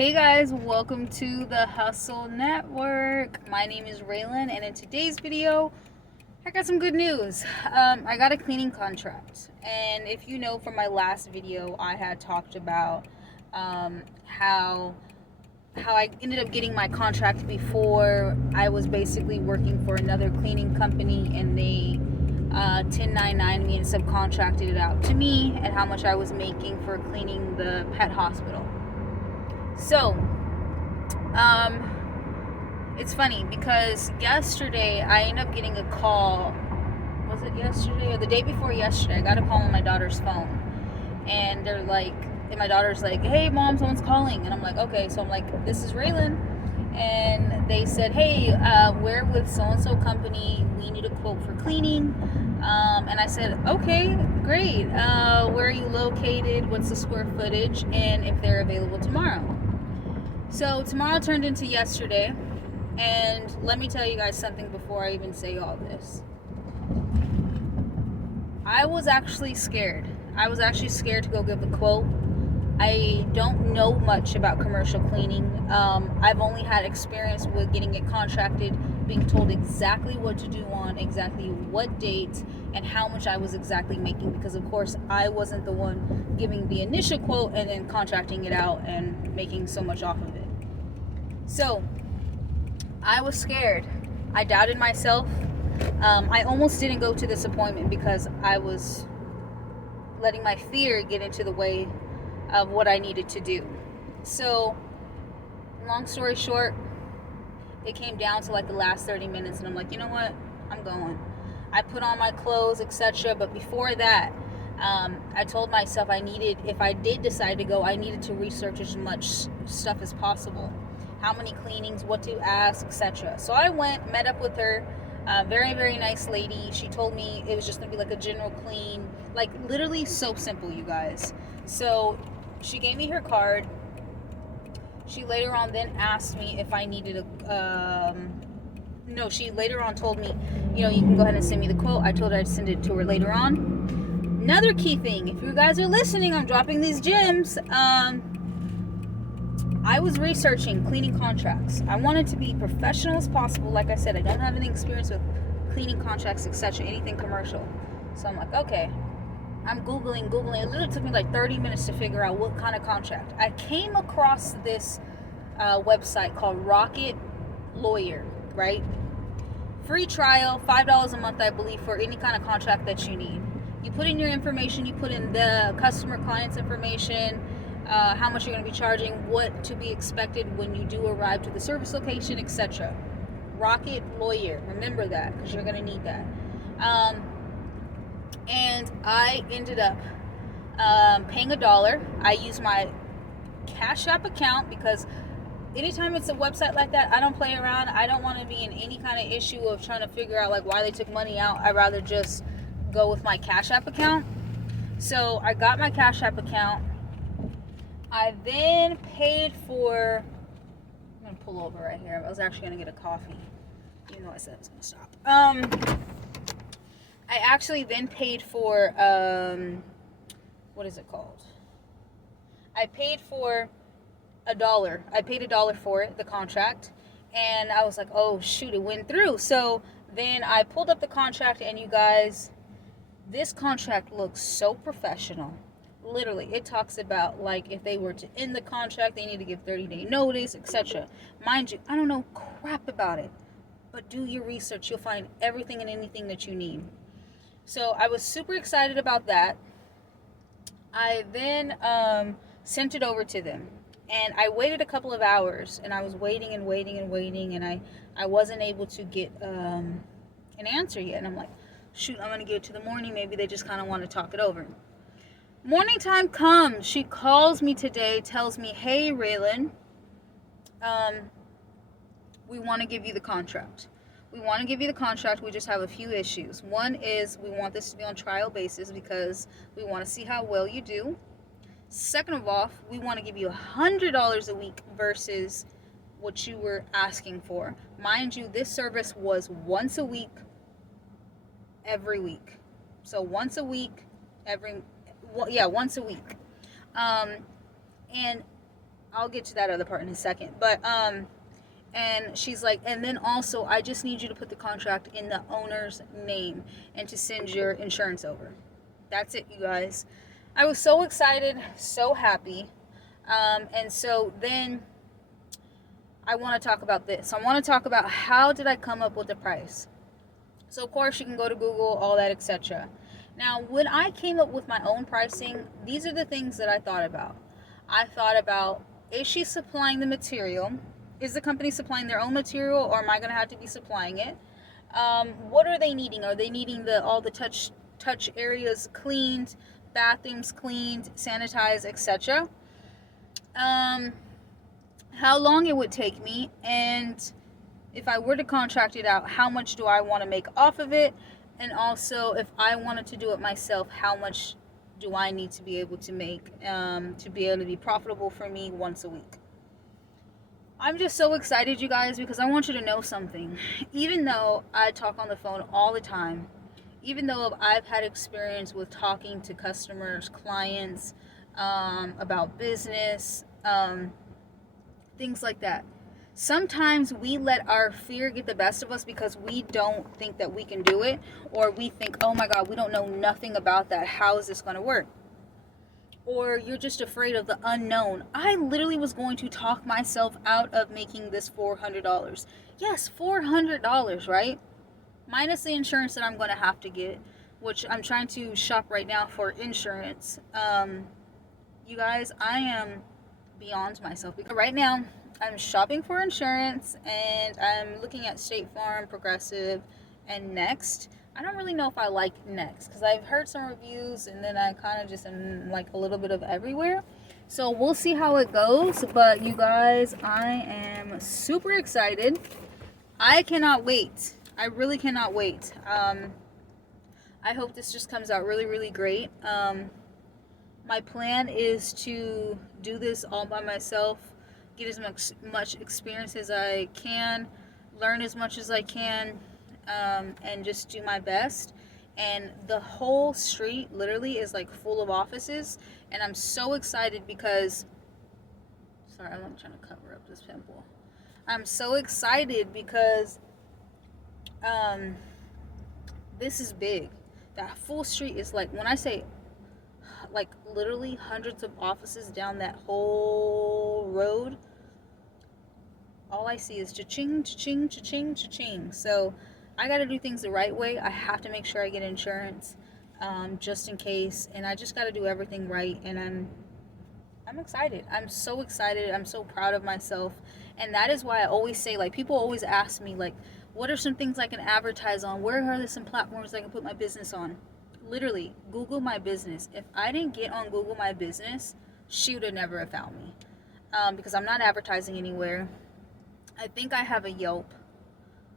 Hey guys, welcome to the Hustle Network. My name is Raylan, and in today's video, I got some good news. I got a cleaning contract, and if you know from my last video, I had talked about how I ended up getting my contract before I was basically working for another cleaning company, and they 1099 me and subcontracted it out to me, and how much I was making for cleaning the pet hospital. So, it's funny because yesterday I ended up getting a call. Was it yesterday or the day before yesterday? I got a call on my daughter's phone, and my daughter's like, "Hey, mom, someone's calling," and I'm like, "Okay." So I'm like, "This is Raylan," and they said, "Hey, we're with so and so company. We need a quote for cleaning." And I said, "Okay, great. Where are you located? What's the square footage? And if they're available tomorrow." So tomorrow turned into yesterday, and let me tell you guys something before I even say all this. I was actually scared. I was actually scared to go give the quote. I don't know much about commercial cleaning. I've only had experience with getting it contracted, being told exactly what to do on exactly what date and how much I was exactly making, because of course I wasn't the one giving the initial quote and then contracting it out and making so much off of it. So I was scared. I doubted myself. I almost didn't go to this appointment because I was letting my fear get into the way of what I needed to do. So, long story short, it came down to like the last 30 minutes, and I'm like, you know what? I'm going. I put on my clothes, etc. But before that, I told myself if I did decide to go, I needed to research as much stuff as possible. How many cleanings, what to ask, etc. So I went, met up with her. Very, very nice lady. She told me it was just going to be like a general clean. Like, literally so simple, you guys. So she gave me her card. She later on then asked me if I needed she later on told me, you can go ahead and send me the quote. I told her I'd send it to her later on. Another key thing, if you guys are listening, I'm dropping these gems. I was researching cleaning contracts. I wanted to be professional as possible. Like I said, I don't have any experience with cleaning contracts, etc., anything commercial. So I'm like, okay. I'm Googling. It literally took me like 30 minutes to figure out what kind of contract. I came across this website called Rocket Lawyer, right? Free trial, $5 a month, I believe, for any kind of contract that you need. You put in your information, you put in the customer client's information, how much you're going to be charging, what to be expected when you do arrive to the service location, etc. Rocket Lawyer. Remember that, because you're going to need that. And I ended up paying $1. I used my Cash App account because anytime it's a website like that, I don't play around. I don't want to be in any kind of issue of trying to figure out like why they took money out. I'd rather just go with my Cash App account. So I got my Cash App account. I then paid for, I'm going to pull over right here. I was actually going to get a coffee, even though I said I was going to stop. I actually then paid for, what is it called? I paid for $1. I paid $1 for it, the contract. And I was like, oh, shoot, it went through. So then I pulled up the contract, and you guys, this contract looks so professional. Literally, it talks about, like, if they were to end the contract, they need to give 30-day notice, etc. Mind you, I don't know crap about it. But do your research. You'll find everything and anything that you need. So I was super excited about that. I then sent it over to them. And I waited a couple of hours. And I was waiting and waiting and waiting. And I wasn't able to get an answer yet. And I'm like, shoot, I'm going to give it to the morning. Maybe they just kind of want to talk it over. Morning time comes. She calls me today, tells me, hey, Raylan, we want to give you the contract. We just have a few issues. One is we want this to be on trial basis because we want to see how well you do. Second of all, we want to give you $100 a week versus what you were asking for. Mind you, this service was once a week, every week. So once a week, once a week. And I'll get to that other part in a second. But and she's like, and then also I just need you to put the contract in the owner's name and to send your insurance over. That's it, you guys. I was so excited, so happy. And so then I want to talk about this. I want to talk about how did I come up with the price. So of course you can go to Google, all that, etc. Now, when I came up with my own pricing, these are the things that I thought about. I thought about, is she supplying the material? Is the company supplying their own material, or am I going to have to be supplying it? What are they needing? Are they needing all the touch areas cleaned, bathrooms cleaned, sanitized, etc.? How long it would take me, and if I were to contract it out, how much do I want to make off of it? And also, if I wanted to do it myself, how much do I need to be able to make to be able to be profitable for me once a week? I'm just so excited, you guys, because I want you to know something. Even though I talk on the phone all the time, even though I've had experience with talking to customers, clients, about business, things like that, sometimes we let our fear get the best of us because we don't think that we can do it, or we think, oh my God, we don't know nothing about that. How is this going to work? Or you're just afraid of the unknown. I literally was going to talk myself out of making this $400. Yes, $400, right? Minus the insurance that I'm going to have to get, which I'm trying to shop right now for insurance. You guys, I am beyond myself because right now I'm shopping for insurance and I'm looking at State Farm, Progressive, and Next. I don't really know if I like Next because I've heard some reviews and then I kind of just am like a little bit of everywhere. So we'll see how it goes. But you guys, I am super excited. I cannot wait. I really cannot wait. I hope this just comes out really, really great. My plan is to do this all by myself, get as much experience as I can, learn as much as I can, and just do my best. And the whole street literally is like full of offices, and I'm so excited because, sorry, I'm trying to cover up this pimple. I'm so excited because this is big. That full street is like, when I say like literally hundreds of offices down that whole road, all I see is cha-ching, cha-ching, cha-ching, cha-ching. So I got to do things the right way. I have to make sure I get insurance, just in case, and I just got to do everything right. And I'm excited. I'm so excited. I'm so proud of myself. And that is why I always say, like, people always ask me, like, what are some things I can advertise on? Where are there some platforms I can put my business on? Literally, Google my business. If I didn't get on Google my business, she would have never have found me, because I'm not advertising anywhere. I think I have a Yelp,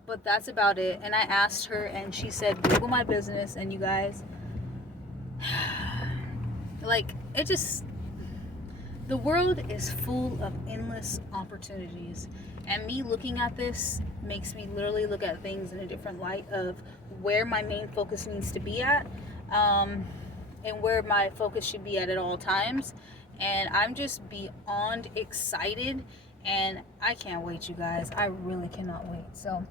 but that's about it. And I asked her, and she said, Google my business. And you guys, like, it just, the world is full of endless opportunities. And me looking at this makes me literally look at things in a different light of where my main focus needs to be at, and where my focus should be at all times. And I'm just beyond excited, and I can't wait, you guys. I really cannot wait. So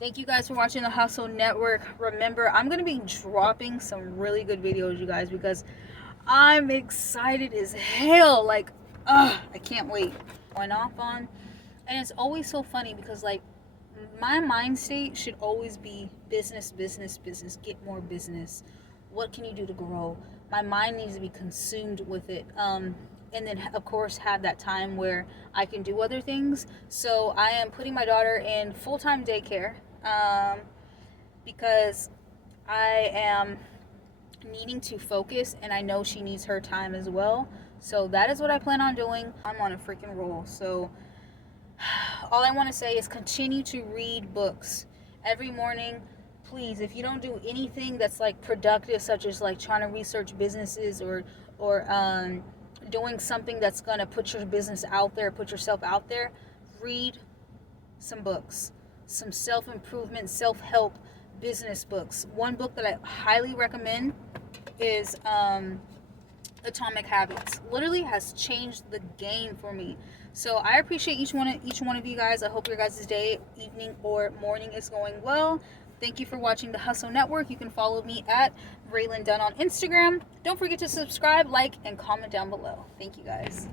thank you guys for watching the Hustle Network. Remember, I'm going to be dropping some really good videos, you guys, because I'm excited as hell. Like, I can't wait. Going off on, and it's always so funny because, like, my mind state should always be business, business, business. Get more business. What can you do to grow? My mind needs to be consumed with it. And then, of course, have that time where I can do other things. So I am putting my daughter in full-time daycare, because I am needing to focus, and I know she needs her time as well. So that is what I plan on doing. I'm on a freaking roll. So all I want to say is continue to read books every morning. Please, if you don't do anything that's like productive, such as like trying to research businesses or doing something that's going to put your business out there, put yourself out there, read some books, some self-improvement, self-help business books. One book that I highly recommend is Atomic Habits literally has changed the game for me. So I appreciate each one of you guys. I hope your guys' day, evening, or morning is going well. Thank you for watching the Hustle Network. You can follow me at Raylan Dunn on Instagram. Don't forget to subscribe, like, and comment down below. Thank you guys.